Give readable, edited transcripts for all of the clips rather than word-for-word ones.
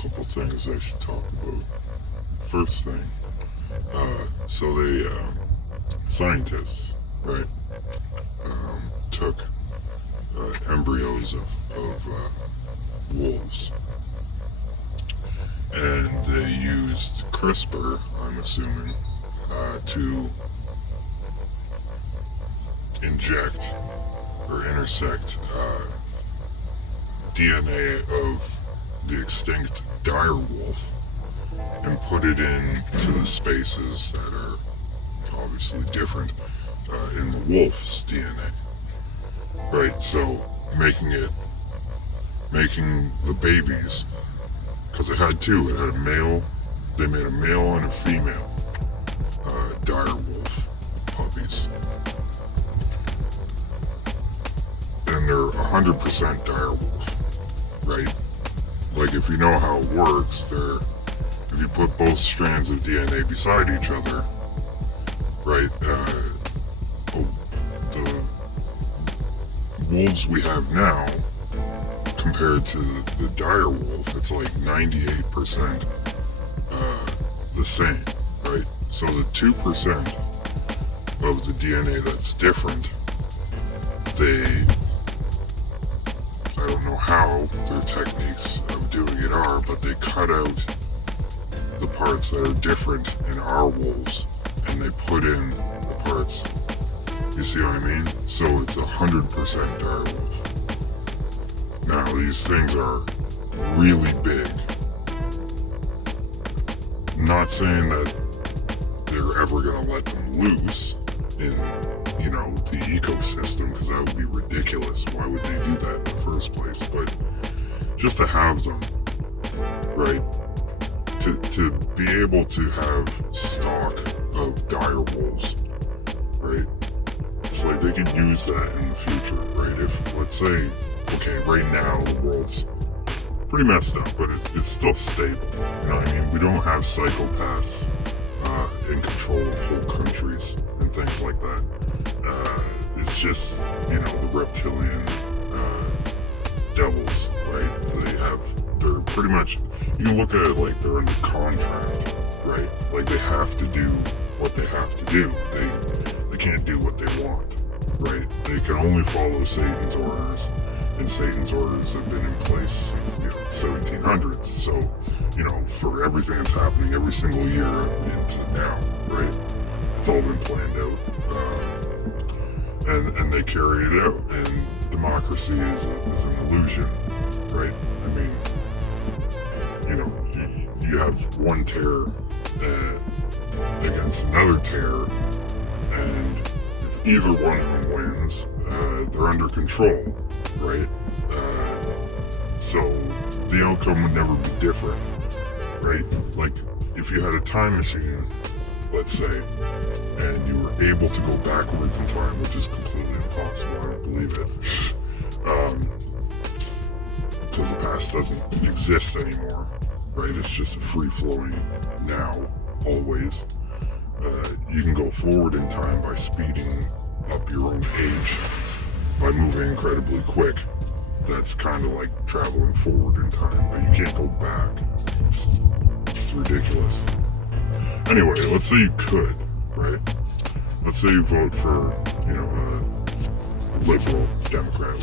couple things I should talk about. First thing, scientists, right, took embryos of wolves, and they used CRISPR, I'm assuming, to inject or intersect DNA of the extinct dire wolf and put it into the spaces that are obviously different in the wolf's DNA. Right, so making the babies, because it had two, it had a male, they made a male and a female dire wolf puppies. And they're 100% dire wolf, right? Like, if you know how it works, if you put both strands of DNA beside each other, right, the wolves we have now, compared to the dire wolf, it's like 98% the same, right? So the 2% of the DNA that's different, I don't know how their techniques of doing it are, but they cut out the parts that are different in our wolves and they put in the parts, you see what I mean? So it's 100% dire wolf. Now these things are really big. I'm not saying that they're ever gonna let them loose in, the ecosystem, because that would be ridiculous. Why would they do that in the first place? But just to have them, right? To be able to have stock of dire wolves, right? It's like they could use that in the future, right? If, let's say, okay, right now the world's pretty messed up, but it's still stable. You know what I mean? We don't have psychopaths in control of whole countries and things like that. It's just, the reptilian devils, right? They're pretty much, you can look at it like they're under contract, right? Like they have to do what they have to do. They can't do what they want, right? They can only follow Satan's orders, and Satan's orders have been in place since, 1700s. So, for everything that's happening every single year into now, right? It's all been planned out. And they carry it out, and democracy is an illusion, right? I mean, you have one terror against another terror, and if either one of them wins, they're under control, right? So the outcome would never be different, right? Like, if you had a time machine, let's say, and you were able to go backwards in time, which is completely impossible, I don't believe it, because the past doesn't exist anymore, right? It's just a free-flowing now, always. You can go forward in time by speeding up your own age, by moving incredibly quick. That's kind of like traveling forward in time, but you can't go back. It's ridiculous. Anyway, let's say you could, right? Let's say you vote for, a liberal, Democrat,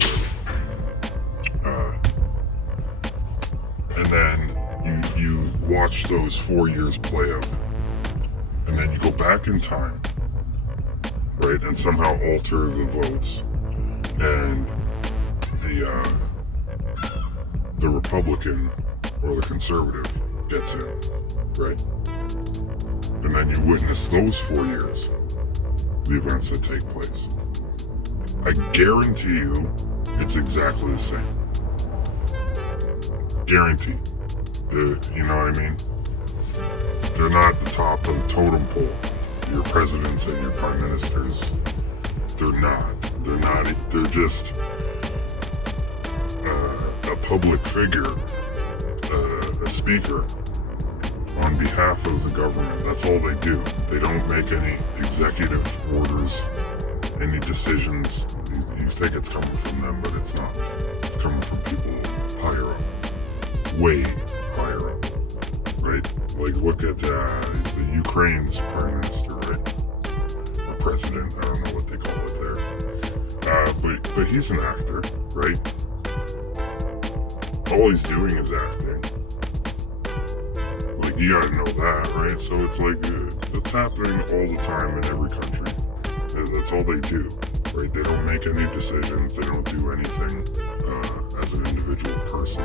whatever. And then you watch those 4 years play out. And then you go back in time, right? And somehow alter the votes. And the Republican or the conservative gets in, right? And then you witness those 4 years, the events that take place. I guarantee you it's exactly the same. Guaranteed. You know what I mean? They're not at the top of the totem pole. Your presidents and your prime ministers, they're not. They're just a public figure, a speaker on behalf of the government. That's all they do. They don't make any executive orders, any decisions. You think it's coming from them, but it's not. It's coming from people higher up, way higher up. right? Like, look at the Ukraine's prime minister, right? Or president, I don't know what they call it there. But he's an actor, right? All he's doing is acting. Like, you gotta know that, right? So it's like, it's happening all the time in every country. That's all they do, right? They don't make any decisions, they don't do anything as an individual person,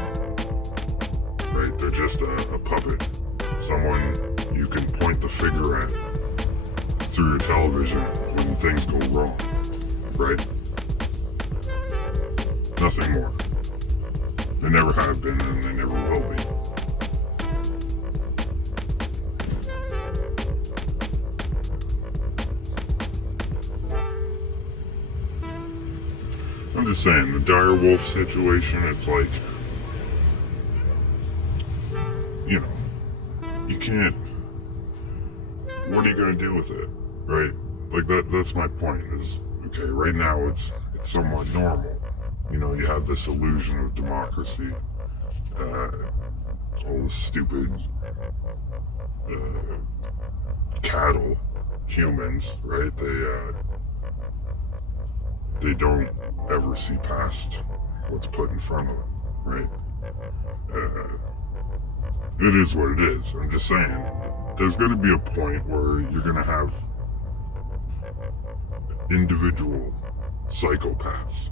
right? They're just a puppet. Someone you can point the finger at through your television when things go wrong, right? Nothing more. They never have been and they never will be. I'm just saying, the dire wolf situation, it's like, you know, you can't, what are you going to do with it, right? Like, that's my point, is, okay, right now it's somewhat normal. You know, you have this illusion of democracy, all the stupid cattle humans, right? They don't ever see past what's put in front of them, right? It is what it is. I'm just saying, there's going to be a point where you're going to have individual psychopaths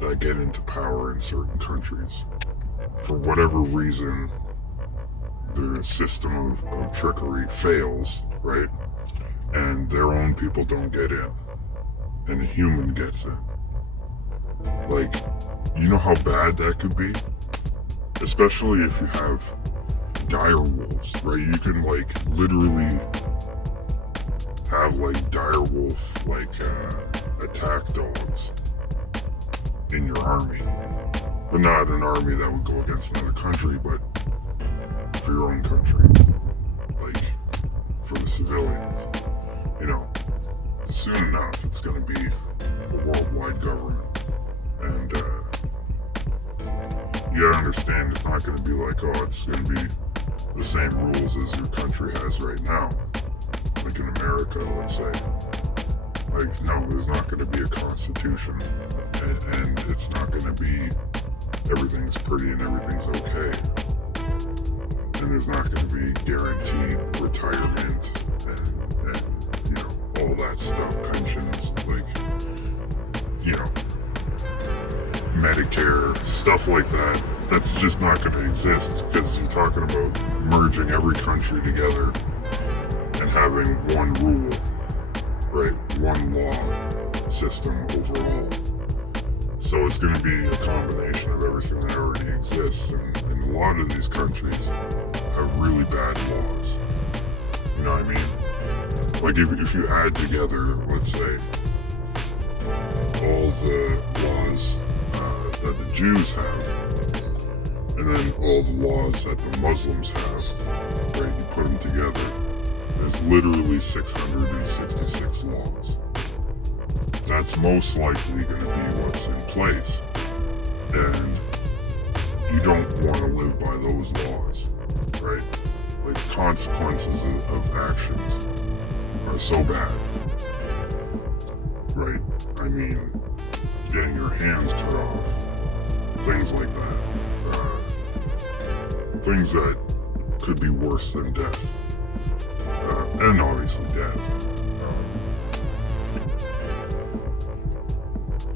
that get into power in certain countries. For whatever reason, the system of trickery fails, right? And their own people don't get in. And a human gets in. Like, you know how bad that could be? Especially if you have dire wolves, right? You can, like, literally have, like, dire wolf, like, attack dogs in your army. But not an army that would go against another country, but for your own country. Like, for the civilians. You know, soon enough, it's going to be a worldwide government. And, you gotta understand, it's not going to be like, oh, it's going to be the same rules as your country has right now. Like in America, let's say. Like, no, there's not going to be a constitution. And it's not going to be everything's pretty and everything's okay. And there's not going to be guaranteed retirement and you know, all that stuff, pensions, like, you know, Medicare, stuff like that. That's just not going to exist, because you're talking about merging every country together and having one rule, right? One law system overall. So it's going to be a combination of everything that already exists, and a lot of these countries have really bad laws. You know what I mean? Like, if you add together, let's say, all the laws that the Jews have, and then all the laws that the Muslims have, right? You put them together, there's literally 666 laws. That's most likely going to be what's in place. And you don't want to live by those laws, right? Like, consequences of actions are so bad, right? I mean, getting your hands cut off, things like that. Things that could be worse than death. And obviously death.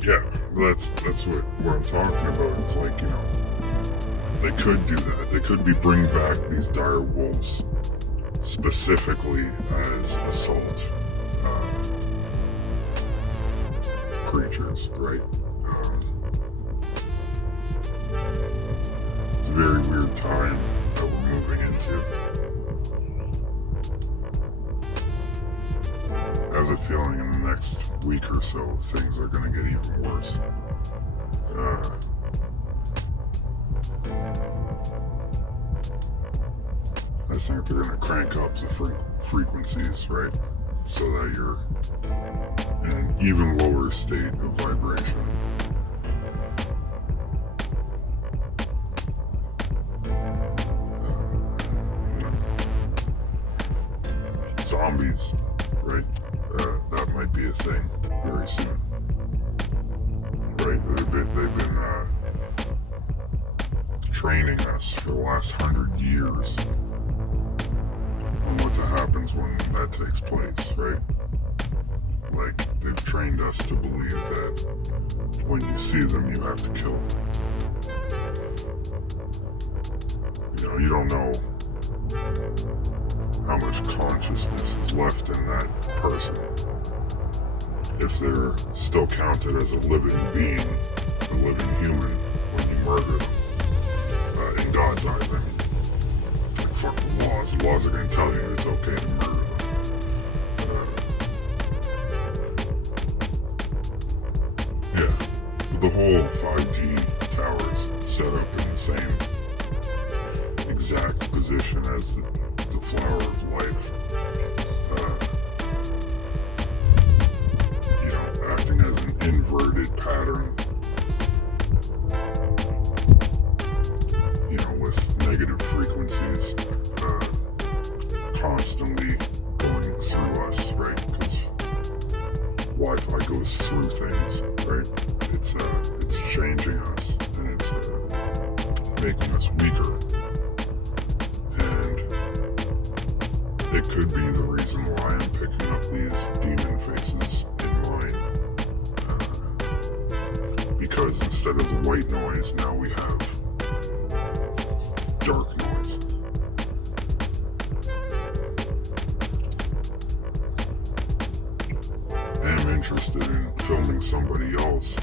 Yeah, that's what I'm talking about. It's like, you know, they could do that. They could bring back these dire wolves specifically as assault creatures, right? It's a very weird time that we're moving into. I have a feeling in the next week or so, things are going to get even worse. I think they're going to crank up the frequencies, right? So that you're in an even lower state of vibration. zombies, right? That might be a thing very soon, right? They've been training us for the last 100 years on what happens when that takes place, right? Like, they've trained us to believe that when you see them, you have to kill them. You know, you don't know how much consciousness is left in that person. If they're still counted as a living being, a living human, when you murder them. In God's eyes, I mean. Like, fuck the laws. The laws are going to tell you it's okay to murder them. Yeah. But the whole 5G towers set up in the same exact position as the flower of life. You know, acting as an inverted pattern. You know, with negative frequencies constantly going through us, right? Because Wi-Fi goes through things, right? It's changing us, and it's making us weaker. And it could be the reason why I'm picking up these demon faces in mine. Because instead of the white noise, now we have dark noise. I am interested in filming somebody else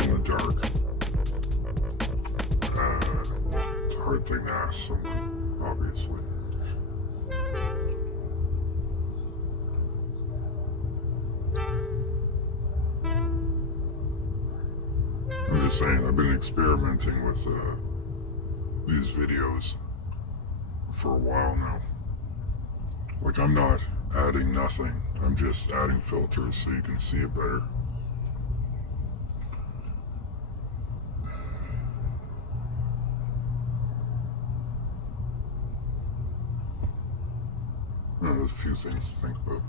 in the dark. It's a hard thing to ask someone, obviously. I'm just saying, I've been experimenting with these videos for a while now. Like, I'm not adding nothing, I'm just adding filters so you can see it better. There's a few things to think about.